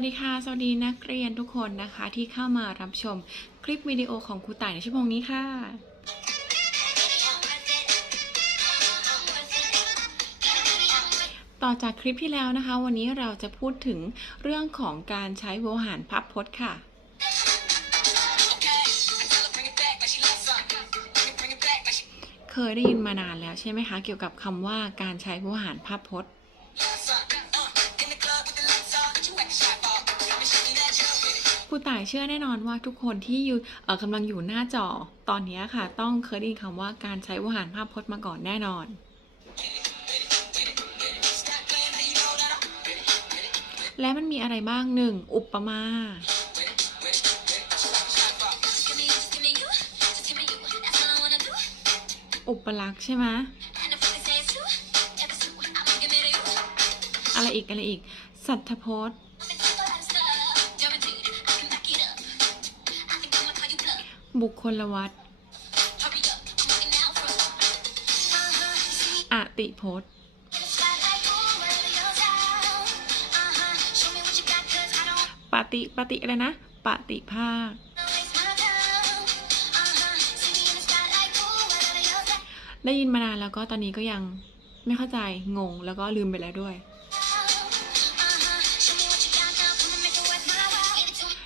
สวัสดีค่ะ สวัสดีนักเรียนทุกคนนะคะที่เข้ามารับชมคลิปวิดีโอของครูต่ายในชั่วโมงนี้ค่ะ ต่อจากคลิปที่แล้วนะคะ วันนี้เราจะพูดถึงเรื่องของการใช้โวหารพับพจน์ค่ะเคยได้ยินมานานแล้วใช่ไหมคะ เกี่ยวกับคำว่าการใช้โวหารพับพจน์ ครูต่ายเชื่อแน่นอนว่าทุกคนที่อยู่กำลังอยู่หน้าจอตอนนี้ค่ะ ต้องเคยได้ยินคำว่าการใช้วหารภาพพจน์มาก่อนแน่นอน และมันมีอะไรบ้างหนึ่งอุปมาอุปลักษณ์ใช่ไหมอะไรอีกอะไรอีก สัทธพจน์ บุคคลวัตรอติพจน์ ปฏิปฏิอะไรนะ ปฏิภาค ได้ยินมานานแล้วก็ตอนนี้ก็ยังไม่เข้าใจงงแล้วก็ลืมไปแล้วด้วย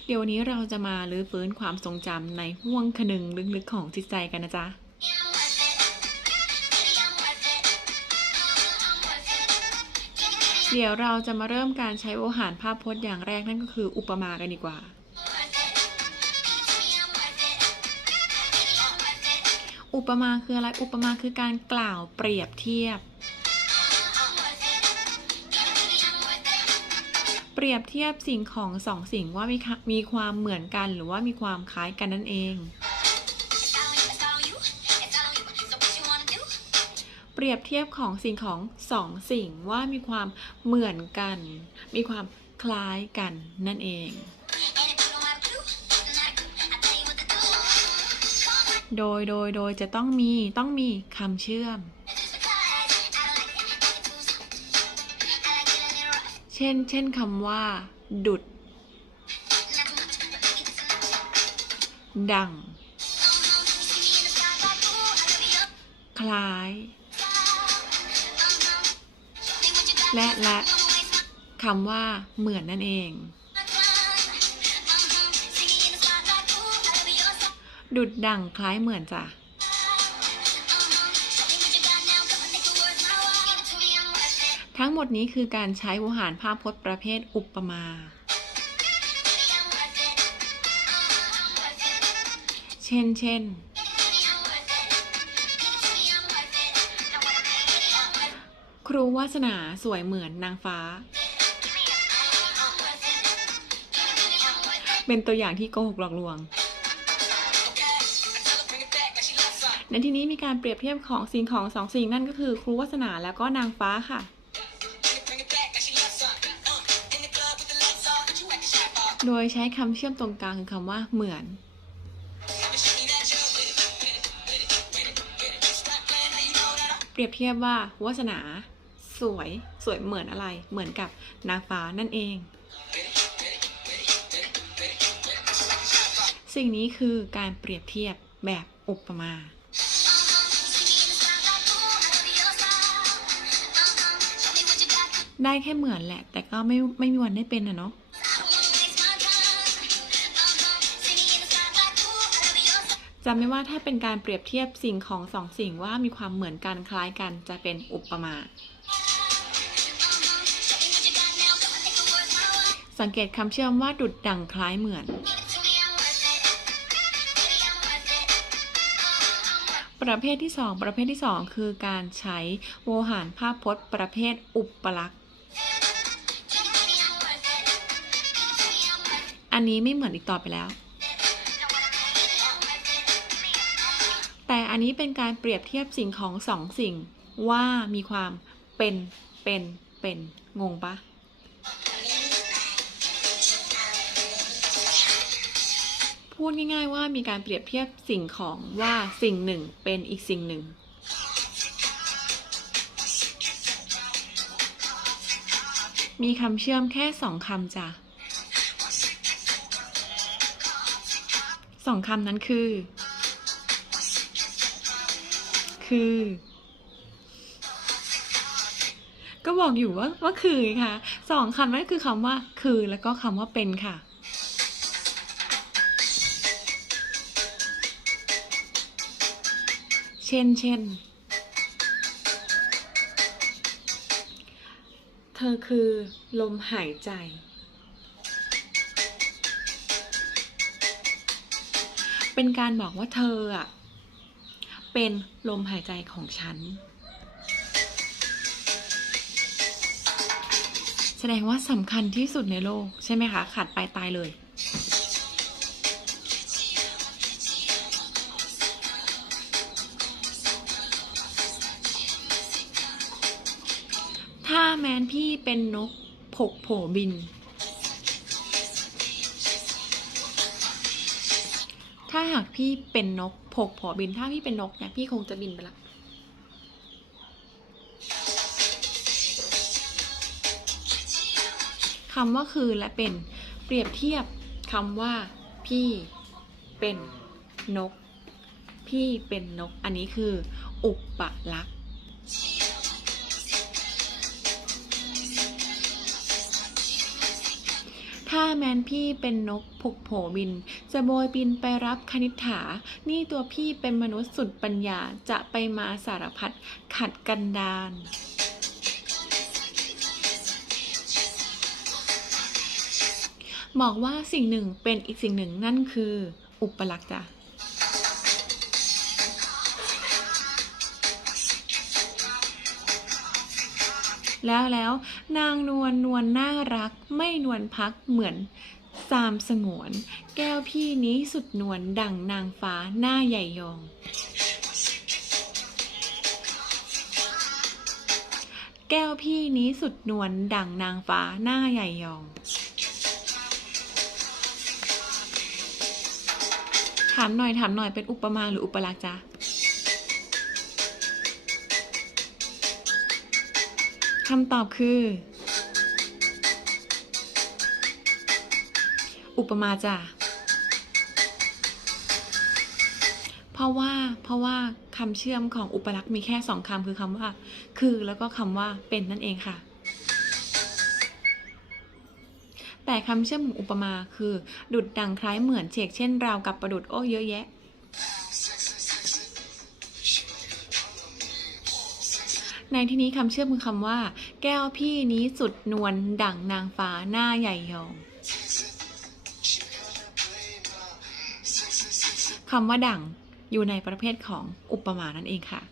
เดี๋ยววันนี้เราจะมาลื้อฟื้นความทรงจำในห่วงคนึงลึกๆของจิตใจกันนะจ๊ะเดี๋ยวเราจะมาเริ่มการใช้โวหารภาพพจน์อย่างแรกนั่นก็คืออุปมากันดีกว่า อุปมาคืออะไร อุปมาคือการกล่าวเปรียบเทียบ เปรียบเทียบสิ่งของสองสิ่งว่ามีมีความเหมือนกันหรือว่ามีความคล้ายกันนั่นเอง เปรียบเทียบของสิ่งของสองสิ่งว่ามีความเหมือนกัน มีความคล้ายกันนั่นเอง โดยโดยโดยจะต้องมีต้องมีคำเชื่อม เช่น เช่นคำว่า ดุด ดัง คล้าย และและคำว่า เหมือนนั่นเอง ดุดดังคล้ายเหมือนจ้ะ ทั้งหมดนี้คือการใช้วหารภาพพจน์ประเภทอุปมา เช่น เช่น ครูวาสนาสวยเหมือนนางฟ้า เป็นตัวอย่างที่โกหกหลอกลวง ในที่นี้มีการเปรียบเทียบของสิ่งของสองสิ่งนั่นก็คือ ครูวาสนาแล้วก็นางฟ้าค่ะ โดยใช้คำเชื่อมตรงกลางคือคำว่าเหมือน เปรียบเทียบว่าวาสนา สวย สวยเหมือนอะไร เหมือนกับนางฟ้านั่นเอง สิ่งนี้คือการเปรียบเทียบแบบอุปมาได้แค่เหมือนแหละ แต่ก็ไม่ไม่มีวันได้เป็นนะเนาะ จำไม่ว่าถ้าเป็นการเปรียบเทียบสิ่งของสองสิ่งว่ามีความเหมือนกันคล้ายกันจะเป็นอุปมา สังเกตคำเชื่อมว่าดุดดังคล้ายเหมือน ประเภทที่สองประเภทที่สองคือการใช้โวหารภาพพจน์ ประเภทอุปลักษณ์อันนี้ไม่เหมือนอีกต่อไปแล้ว แต่อันนี้เป็นการเปรียบเทียบสิ่งของสองสิ่งว่ามีความเป็นเป็นเป็นงงปะพูดง่ายๆว่ามีการเปรียบเทียบสิ่งของว่าสิ่งหนึ่งเป็นอีกสิ่งหนึ่ง มีคำเชื่อมแค่สองคำจ้ะสองคำนั้นคือ คือ ก็บอกอยู่ว่าว่าคือค่ะสองคำนั้นคือคำว่าคือแล้วก็คำว่าเป็นค่ะเช่นเช่น เธอคือลมหายใจ เป็นการบอกว่าเธออะ เป็นลมหายใจของฉัน แสดงว่าสำคัญที่สุดในโลก ใช่ไหมคะ ขาดไปตายเลยถ้าแมนพี่เป็นนกผกโผบิน หากพี่เป็นนกผกโผบินถ้าพี่เป็นนกเนี่ยพี่คงจะบินไปละคำว่าคือและเป็นเปรียบเทียบคำว่า พี่เป็นนก พี่เป็นนก อันนี้คือ อุปลักษณ์ ถ้าแมนพี่เป็นนกผกโผบิน จะโบยบินไปรับคณิษฐา นี่ตัวพี่เป็นมนุษย์สุดปัญญาจะไปมาสารพัดขัดกันดานบอกว่าสิ่งหนึ่งเป็นอีกสิ่งหนึ่งนั่นคือ อุปลักษณ์จ้ะ แล้วแล้วนางนวลนวลน่ารัก ไม่นวลพักเหมือนสามสงวน แก้วพี่นี้สุดนวลดังนางฟ้าหน้าใหญ่ยองแก้วพี่นี้สุดนวลดังนางฟ้าหน้าใหญ่ยอง ถามหน่อยถามหน่อยเป็นอุปมาหรืออุปลักษณ์จ๊ะ คำตอบคือ อุปมาจ้ะเพราะว่าเพราะว่าคำเชื่อมของอุปลักษณ์มีแค่สองคำคือคำว่า คือแล้วก็คำว่าเป็นนั่นเองค่ะ แต่คำเชื่อมของอุปมาคือ ดุดดังคล้ายเหมือนเฉกเช่นราวกับประดุดโอ้เยอะแยะ ในที่นี้คำเชื่อมคือคำว่า แก้วพี่นี้สุดนวลดั่งนางฟ้าหน้าใหญ่ยองคำว่าดั่งอยู่ในประเภทของอุปมานั่นเองค่ะ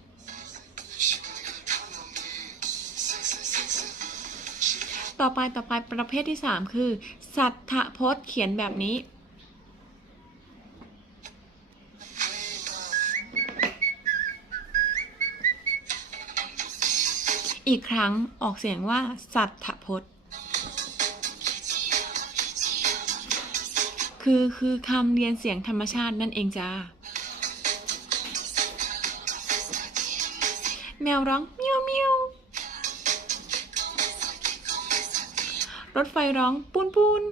ต่อไปต่อไปประเภทที่ 3 คือ สัทธพจน์เขียนแบบนี้ อีกครั้งออกเสียงว่า สัทธพจน์ คือคือคำเรียนเสียงธรรมชาตินั่นเองจ้า แมวร้องเมียวเมียวรถไฟร้องปูนปูน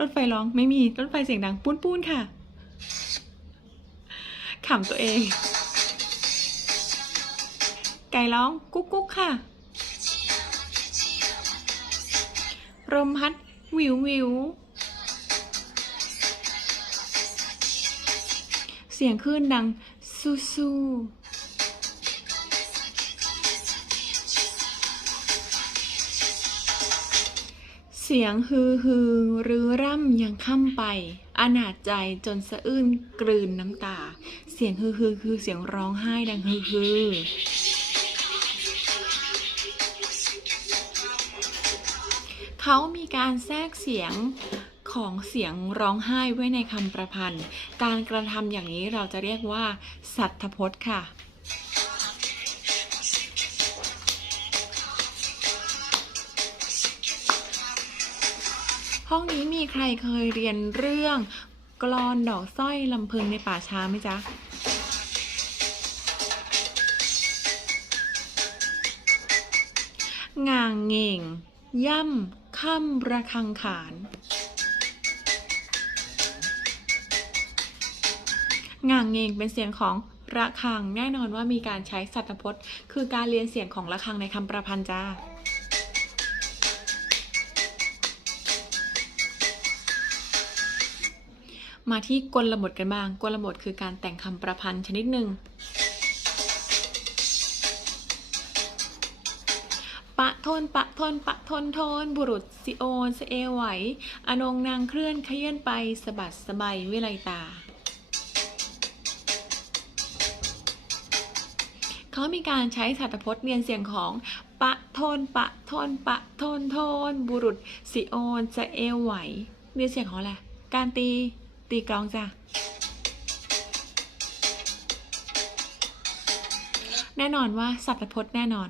รถไฟร้องไม่มีรถไฟเสียงดังปูนปูนค่ะขำตัวเอง ไก่ร้องกุ๊กกุ๊กค่ะ ลมพัดวิววิว เสียงคลื่นดังซูซูเสียงฮือฮือหรือร่ำยังค่ำไป อนาจใจจนสะอื้นกลืนน้ำตา เสียงฮือฮือคือเสียงร้องไห้ดังฮือฮือ เขามีการแทรกเสียงของเสียงร้องไห้ไว้ในคำประพันธ์ การกระทำอย่างนี้เราจะเรียกว่า สัทธพจน์ค่ะห้องนี้มีใครเคยเรียนเรื่องกลอนดอกสร้อยลำพึงในป่าช้าไหมจ๊ะง่างเง่ง ย่ำ ค่ำระคังขาน ง่างเงงเป็นเสียงของระคัง แน่นอนว่ามีการใช้สัตพจน์ คือการเรียนเสียงของระคังในคำประพันธ์จ้ามาที่กลบทกันบ้าง กลบทคือการแต่งคำประพันธ์ชนิดหนึ่ง นปะทนปะทนทน บุรุษสิโอนสเอไหว อนงนางเคลื่อนเขยื่นไปสะบัดสะใบายวิไลตาเขามีการใช้สัตพจน์เรียนเสียงของปะทนปะทนปะทนทน บุรุษสิโอนสเอไหวเรียนเสียงของอะไรการตี ตีกลองจ้ะแน่นอนว่าสัตพจน์แน่นอน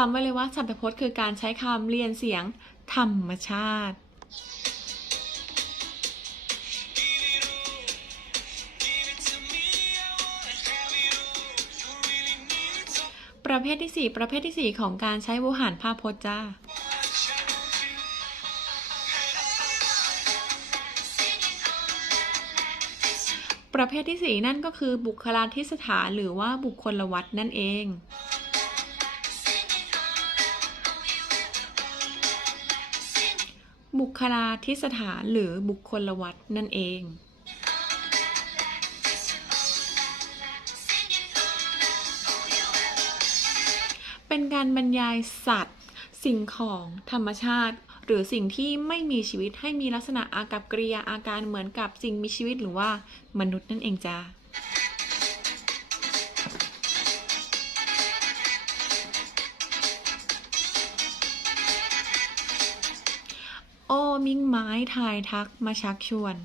จำไว้เลยว่าสัตพจน์คือการใช้คำเรียนเสียงธรรมชาติประเภทที่ 4 ประเภทที่ 4 ของการใช้วุหารภาพพจน์จ้า ประเภทที่ 4 นั่นก็คือบุคลาธิสถานหรือว่าบุคคลวัตนั่นเอง บุคลาธิสถานหรือบุคคลวัตรนั่นเอง เป็นการบรรยายสัตว์ สิ่งของธรรมชาติ หรือสิ่งที่ไม่มีชีวิตให้มีลักษณะอากับกริยาอาการเหมือนกับสิ่งมีชีวิตหรือว่ามนุษย์นั่นเองจ้า มิ่งไม้ทายทักมาชักชวน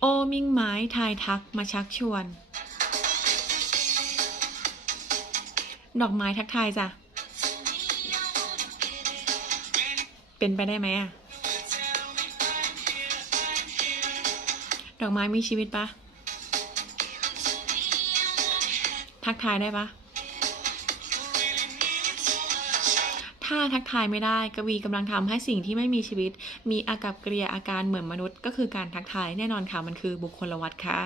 โอ้มิ่งไม้ทายทักมาชักชวน ดอกไม้ทักทายจ้ะ เป็นไปได้ไหมอะดอกไม้มีชีวิตปะทักทายได้ปะ ถ้าทักทายไม่ได้ กวีกำลังทำให้สิ่งที่ไม่มีชีวิต มีอากับกริยาอาการเหมือนมนุษย์ ก็คือการทักทายแน่นอนค่ะมันคือบุคคลวัตค่ะ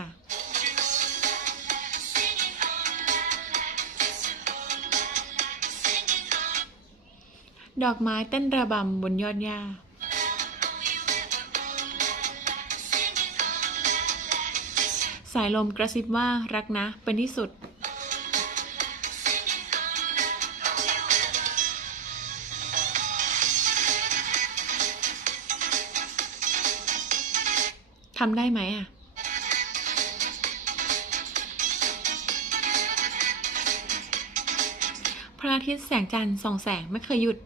ดอกไม้เต้นระบำบนยอดหญ้า สายลมกระซิบว่ารักนะเป็นที่สุด ทำได้ไหมอะพระอาทิตย์แสงจันทร์ส่องแสงไม่เคยหยุด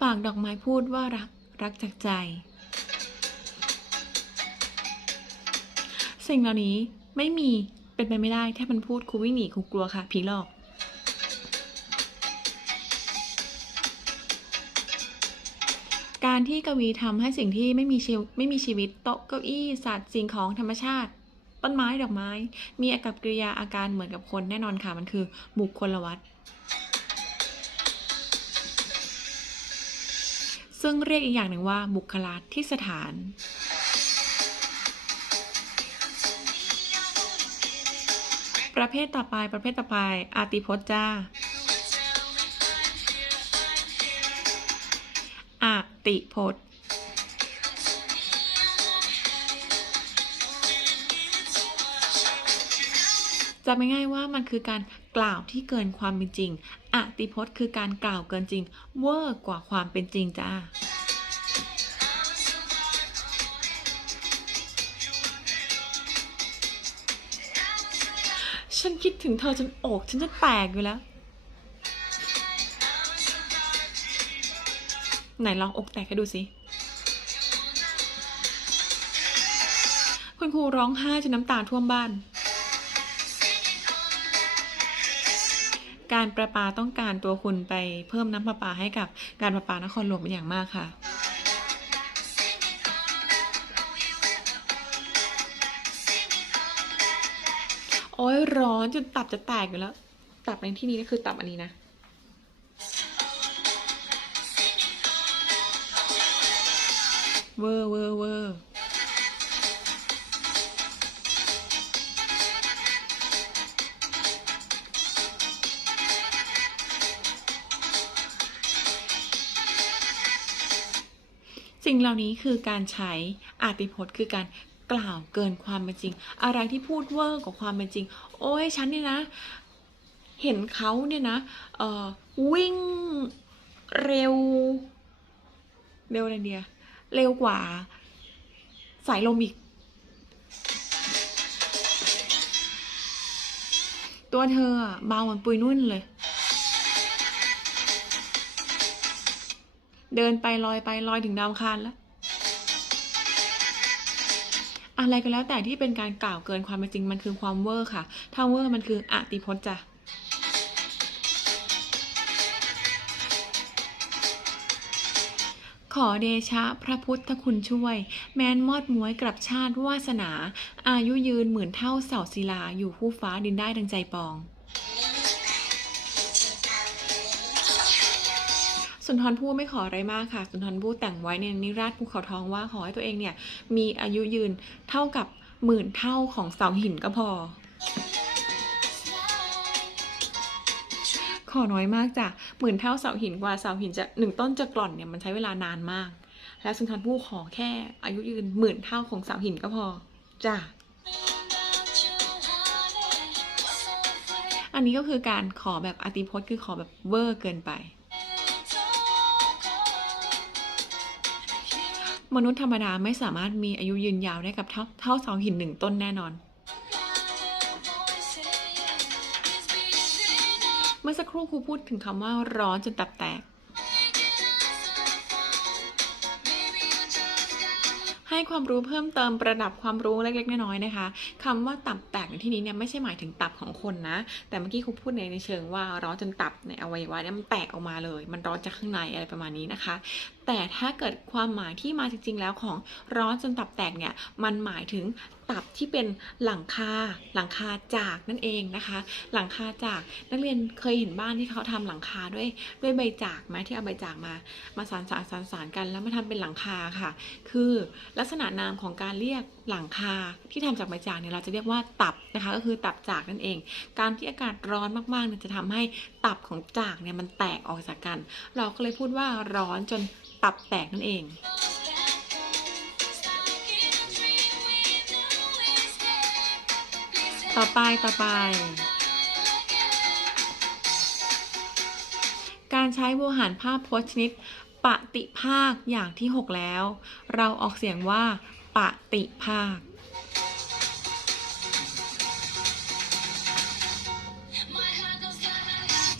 ฝากดอกไม้พูดว่ารักรักจากใจ สิ่งเหล่านี้ไม่มีเป็นไปไม่ได้ถ้ามันพูดครูวิ่งหนีครูกลัวค่ะผีหลอก การที่กวีทำให้สิ่งที่ไม่มีชีวไม่มีชีวิตโต๊ะเก้าอี้สัตว์สิ่งของธรรมชาติ ต้นไม้ดอกไม้ มีอากับกริยาอาการเหมือนกับคนแน่นอนค่ะมันคือบุคคลวัตรซึ่งเรียกอีกอย่างหนึ่งว่าบุคลาธิสถานประเภทต่อไปประเภทต่อไปอาติพจน์จ้า ติพจน์จะไม่ง่ายว่ามันคือการกล่าวที่เกินความเป็นจริง อติพจน์คือการกล่าวเกินจริง เวอร์กว่าความเป็นจริงจ้าฉันคิดถึงเธอจนอกฉันจะแตกอยู่แล้ว ไหนลองอกแตกให้ดูสิ คุณครูร้องไห้จนน้ำตาท่วมบ้าน การประปาต้องการตัวคุณไปเพิ่มน้ำประปาให้กับการประปานครหลวงเป็นอย่างมากค่ะโอ้ยร้อนจนตับจะแตกอยู่แล้ว ตับในที่นี้ก็คือตับอันนี้นะ เวอร์เวอร์เวอร์สิ่งเหล่านี้คือการใช้อาติพจน์คือการกล่าวเกินความเป็นจริง อะไรที่พูดเวอร์กว่าความเป็นจริง โอ้ยฉันเนี่ยนะ เห็นเขาเนี่ยนะเอ่อวิ่งเร็ว เร็วอะไรเดีย เร็วกว่า สายลมอีก ตัวเธอเบาเหมือนปุยนุ่นเลย เดินไปลอยไปลอยถึงดาวคารแล้ว อะไรก็แล้วแต่ที่เป็นการกล่าวเกินความเป็นจริงมันคือความเวอร์ค่ะ ถ้าเวอร์มันคืออติพจน์จ้ะ ขอเดชะพระพุทธคุณช่วย แม้นมอดม้วยกลับชาติวาสนา อายุยืนหมื่นเท่าเสาศิลา อยู่คู่ฟ้าดินได้ดังใจปองสุนทรภู่ไม่ขออะไรมากค่ะ สุนทรภู่แต่งไว้ในนิราชภูเขาทองว่าขอให้ตัวเองเนี่ยมีอายุยืนเท่ากับหมื่นเท่าของเสาหินก็พอ อน้อยมากจ้ะหมื่นเท่าเสาหินกว่าเสาหินจะหนึ่งต้นจะกร่อนเนี่ยมันใช้เวลานานมาก และสุนทรภู่ขอแค่อายุยืนหมื่นเท่าของเสาหินก็พอจ้ะอันนี้ก็คือการขอแบบอติพจน์คือขอแบบเวอร์เกินไป มนุษย์ธรรมดาไม่สามารถมีอายุยืนยาวได้กับเท่าเท่าเสาหินหนึ่งต้นแน่นอน มื่อสักครู่ครูพูดถึงคำว่าร้อนจนตับแตก ให้ความรู้เพิ่มเติมประดับความรู้เล็กๆน้อยๆนะคะคำว่าตับแตกในที่นี้เนี่ยไม่ใช่หมายถึงตับของคนนะ แต่เมื่อกี้ครูพูดในในเชิงว่าร้อนจนตับในอวัยวะเนี่ยมันแตกออกมาเลย มันร้อนจากข้างในอะไรประมาณนี้นะคะ แต่ถ้าเกิดความหมายที่มาจริงๆแล้วของร้อนจนตับแตกเนี่ยมันหมายถึง ตับที่เป็นหลังคาหลังคาจากนั่นเองนะคะ หลังคาจากนักเรียนเคยเห็นบ้านที่เขาทำหลังคาด้วยด้วยใบจากไหมที่เอาใบจากมา มาสานสานสานสานกันแล้วมาทำเป็นหลังคาค่ะ คือลักษณะนามของการเรียกหลังคาที่ทำจากใบจากเนี่ยเราจะเรียกว่าตับนะคะก็คือตับจากนั่นเอง การที่อากาศร้อนมากๆเนี่ยจะทำให้ตับของจากเนี่ยมันแตกออกจากกัน เราก็เลยพูดว่าร้อนจนตับแตกนั่นเอง ต่อไปต่อไป การใช้โวหารภาพพจน์ชนิดปฏิภาคอย่างที่ 6 แล้ว เราออกเสียงว่าปฏิภาค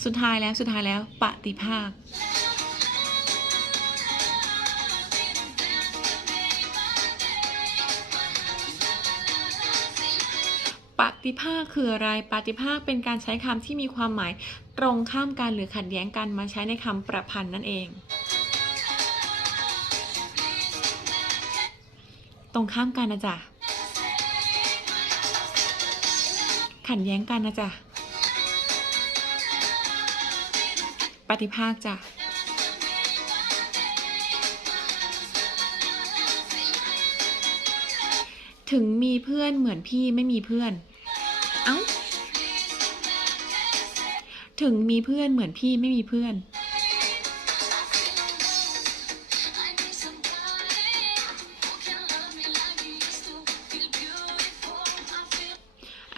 สุดท้ายแล้วสุดท้ายแล้วปฏิภาค ฏิภาคคืออะไร ปฏิภาคเป็นการใช้คำที่มีความหมายตรงข้ามกันหรือขัดแย้งกันมาใช้ในคำประพันธ์นั่นเอง ตรงข้ามกันนะจ๊ะ ขัดแย้งกันนะจ๊ะ ปฏิภาคจ้ะถึงมีเพื่อนเหมือนพี่ไม่มีเพื่อน เอ้า ถึงมีเพื่อนเหมือนพี่ไม่มีเพื่อน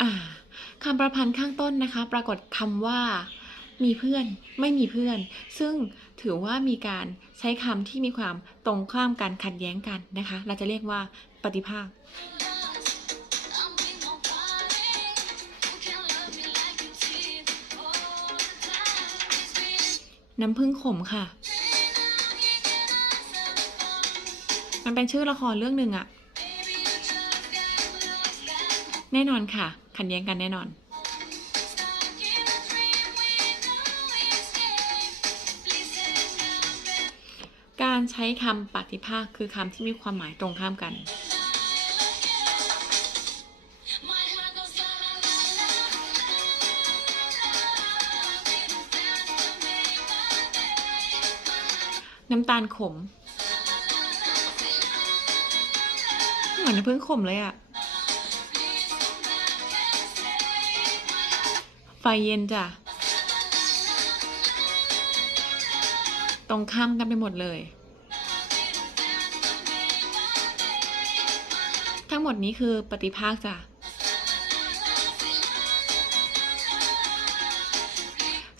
อ่าคำประพันธ์ข้างต้นนะคะ ปรากฏคำว่ามีเพื่อนไม่มีเพื่อน ซึ่งถือว่ามีการใช้คำที่มีความตรงข้ามกันขัดแย้งกันนะคะ เราจะเรียกว่าปฏิภาค น้ำพึ่งขมค่ะ มันเป็นชื่อละครเรื่องหนึ่งอะแน่นอนค่ะ ขัดแย้งกันแน่นอน การใช้คำปฏิภาคคือคำที่มีความหมายตรงข้ามกัน น้ำตาลขม เหมือนน้ำผึ้งขมเลยอะไฟเย็นจ้ะ ตรงข้ามกันไปหมดเลย ทั้งหมดนี้คือปฏิภาคจ้ะ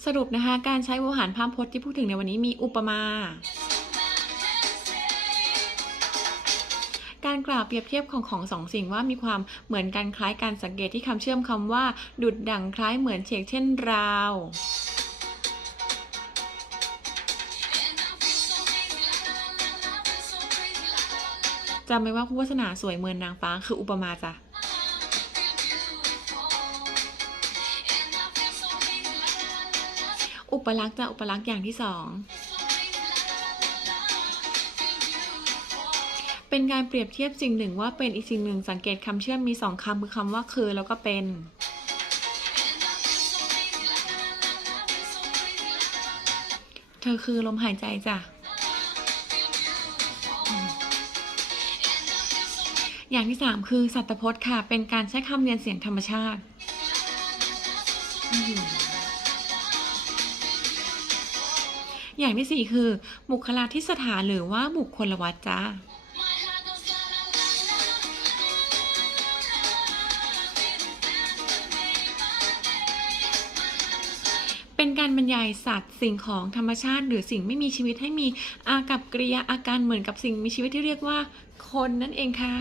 สรุปนะคะการใช้โวหารพามพจน์ที่พูดถึงในวันนี้มีอุปมา การกล่าวเปรียบเทียบของของสองสิ่งว่ามีความเหมือนกันคล้ายกันสังเกตที่คำเชื่อมคำว่า ดุดดังคล้ายเหมือนเฉกเช่นราวจำไว้ว่าผู้วาสนาสวยเหมือนนางฟ้าคืออุปมาจ้ะอุปลักษณ์จะอุปลักษณ์อย่างที่สอง เป็นการเปรียบเทียบสิ่งหนึ่งว่าเป็นอีกสิ่งหนึ่งสังเกตคำเชื่อมมีสองคำคือคำว่าคือแล้วก็เป็นเธอคือลมหายใจจ้ะ อย่างที่สามคือสัตพจน์ค่ะ เป็นการใช้คำเรียนเสียงธรรมชาติ อย่างที่สี่คือ บุคลาธิสถานหรือว่าบุคคลวัจจ้า เป็นการบรรยายสัตว์สิ่งของธรรมชาติ หรือสิ่งไม่มีชีวิตให้มีอากับกริยาอาการเหมือนกับสิ่งมีชีวิตที่เรียกว่า คนนั่นเองค่ะ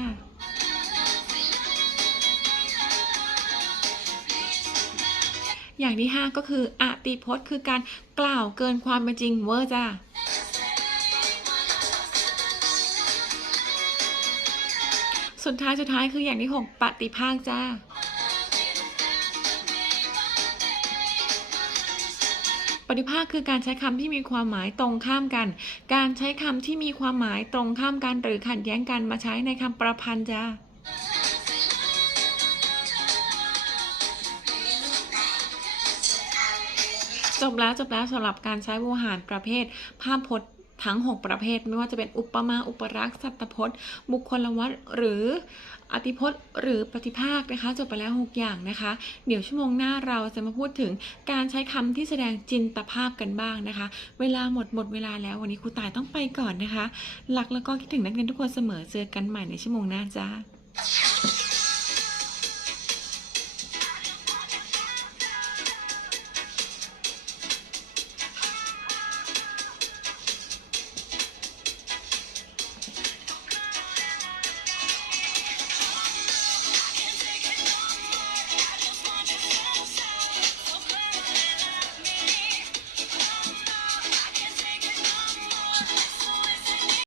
อย่างที่ 5 ก็คืออติพจน์คือการกล่าวเกินความเป็นจริงเวอร์จ้าสุดท้ายสุดท้ายคืออย่างที่ 6 ปฏิภาคจ้า ปฏิภาคคือการใช้คำที่มีความหมายตรงข้ามกัน การใช้คำที่มีความหมายตรงข้ามกัน หรือขัดแย้งกันมาใช้ในคำประพันธ์จ้าจบแล้วจบแล้วสำหรับการใช้โวหารประเภทภาพพจน์ ทั้ง 6 ประเภท ไม่ว่าจะเป็นอุปมา อุปรักษ์สัตพจน์ บุคคลวัตรหรืออติพจน์หรือปฏิภาคนะคะ จบไปแล้ว 6 อย่างนะคะ เดี๋ยวชั่วโมงหน้าเราจะมาพูดถึงการใช้คำที่แสดงจินตภาพกันบ้างนะคะ เวลาหมดหมดเวลาแล้ววันนี้ครูตายต้องไปก่อนนะคะหลักแล้วก็คิดถึงนักเรียนทุกคนเสมอเจอกันใหม่ในชั่วโมงหน้าจ้า